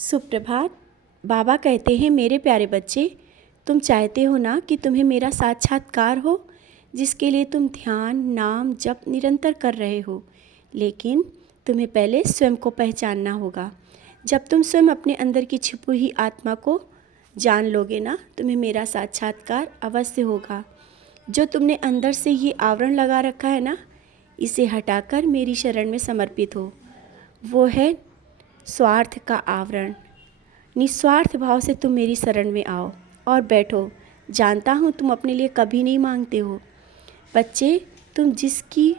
सुप्रभात। बाबा कहते हैं, मेरे प्यारे बच्चे, तुम चाहते हो ना कि तुम्हें मेरा साक्षात्कार हो, जिसके लिए तुम ध्यान नाम जप निरंतर कर रहे हो। लेकिन तुम्हें पहले स्वयं को पहचानना होगा। जब तुम स्वयं अपने अंदर की छिपी हुई आत्मा को जान लोगे ना, तुम्हें मेरा साक्षात्कार अवश्य होगा। जो तुमने अंदर से ये आवरण लगा रखा है ना, इसे हटाकर मेरी शरण में समर्पित हो। वो है स्वार्थ का आवरण। निस्वार्थ भाव से तुम मेरी शरण में आओ और बैठो। जानता हूँ तुम अपने लिए कभी नहीं मांगते हो। बच्चे, तुम जिसकी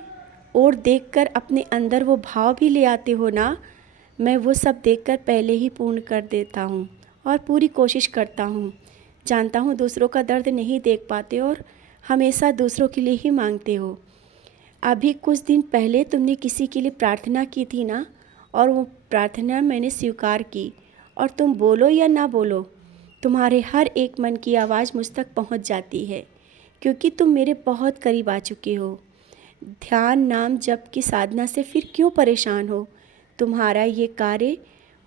ओर देखकर अपने अंदर वो भाव भी ले आते हो ना, मैं वो सब देखकर पहले ही पूर्ण कर देता हूँ और पूरी कोशिश करता हूँ। जानता हूँ दूसरों का दर्द नहीं देख पाते और हमेशा दूसरों के लिए ही मांगते हो। अभी कुछ दिन पहले तुमने किसी के लिए प्रार्थना की थी ना, और वो प्रार्थना मैंने स्वीकार की। और तुम बोलो या ना बोलो, तुम्हारे हर एक मन की आवाज़ मुझ तक पहुंच जाती है, क्योंकि तुम मेरे बहुत करीब आ चुके हो। ध्यान नाम जप की साधना से फिर क्यों परेशान हो? तुम्हारा ये कार्य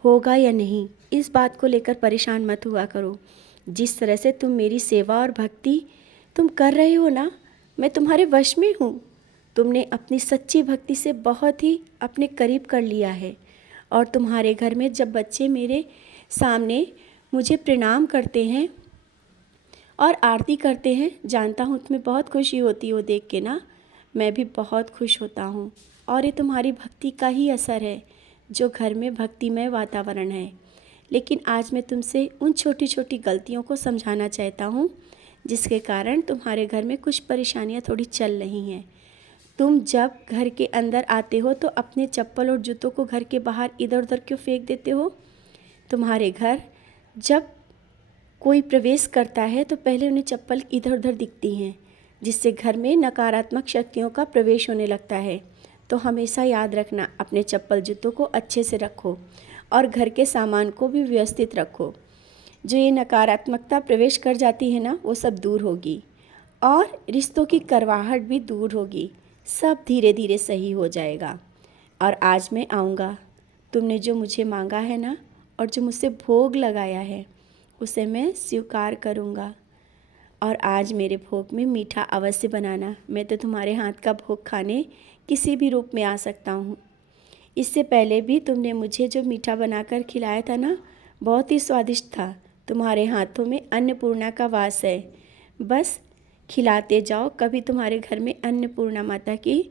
होगा या नहीं, इस बात को लेकर परेशान मत हुआ करो। जिस तरह से तुम मेरी सेवा और भक्ति तुम कर रहे हो ना, मैं तुम्हारे वश में हूँ। तुमने अपनी सच्ची भक्ति से बहुत ही अपने करीब कर लिया है। और तुम्हारे घर में जब बच्चे मेरे सामने मुझे प्रणाम करते हैं और आरती करते हैं, जानता हूँ तुम्हें बहुत खुशी होती है वो देख के ना। मैं भी बहुत खुश होता हूँ। और ये तुम्हारी भक्ति का ही असर है, जो घर में भक्तिमय वातावरण है। लेकिन आज मैं तुमसे उन छोटी छोटी गलतियों को समझाना चाहता हूँ, जिसके कारण तुम्हारे घर में कुछ परेशानियाँ थोड़ी चल रही हैं। तुम जब घर के अंदर आते हो तो अपने चप्पल और जूतों को घर के बाहर इधर उधर क्यों फेंक देते हो? तुम्हारे घर जब कोई प्रवेश करता है तो पहले उन्हें चप्पल इधर उधर दिखती हैं, जिससे घर में नकारात्मक शक्तियों का प्रवेश होने लगता है। तो हमेशा याद रखना, अपने चप्पल जूतों को अच्छे से रखो और घर के सामान को भी व्यवस्थित रखो। जो ये नकारात्मकता प्रवेश कर जाती है ना, वो सब दूर होगी और रिश्तों की करवाहट भी दूर होगी। सब धीरे धीरे सही हो जाएगा। और आज मैं आऊँगा। तुमने जो मुझे मांगा है ना, और जो मुझसे भोग लगाया है, उसे मैं स्वीकार करूँगा। और आज मेरे भोग में मीठा अवश्य बनाना। मैं तो तुम्हारे हाथ का भोग खाने किसी भी रूप में आ सकता हूँ। इससे पहले भी तुमने मुझे जो मीठा बनाकर खिलाया था ना, बहुत ही स्वादिष्ट था। तुम्हारे हाथों में अन्नपूर्णा का वास है। बस खिलाते जाओ, कभी तुम्हारे घर में अन्नपूर्णा माता की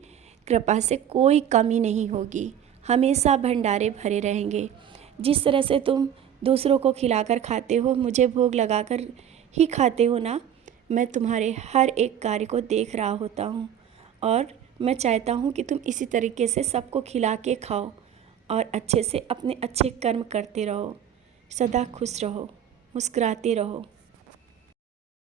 कृपा से कोई कमी नहीं होगी। हमेशा भंडारे भरे रहेंगे। जिस तरह से तुम दूसरों को खिलाकर खाते हो, मुझे भोग लगाकर ही खाते हो ना, मैं तुम्हारे हर एक कार्य को देख रहा होता हूँ। और मैं चाहता हूँ कि तुम इसी तरीके से सबको खिला के खाओ और अच्छे से अपने अच्छे कर्म करते रहो। सदा खुश रहो, मुस्कुराते रहो।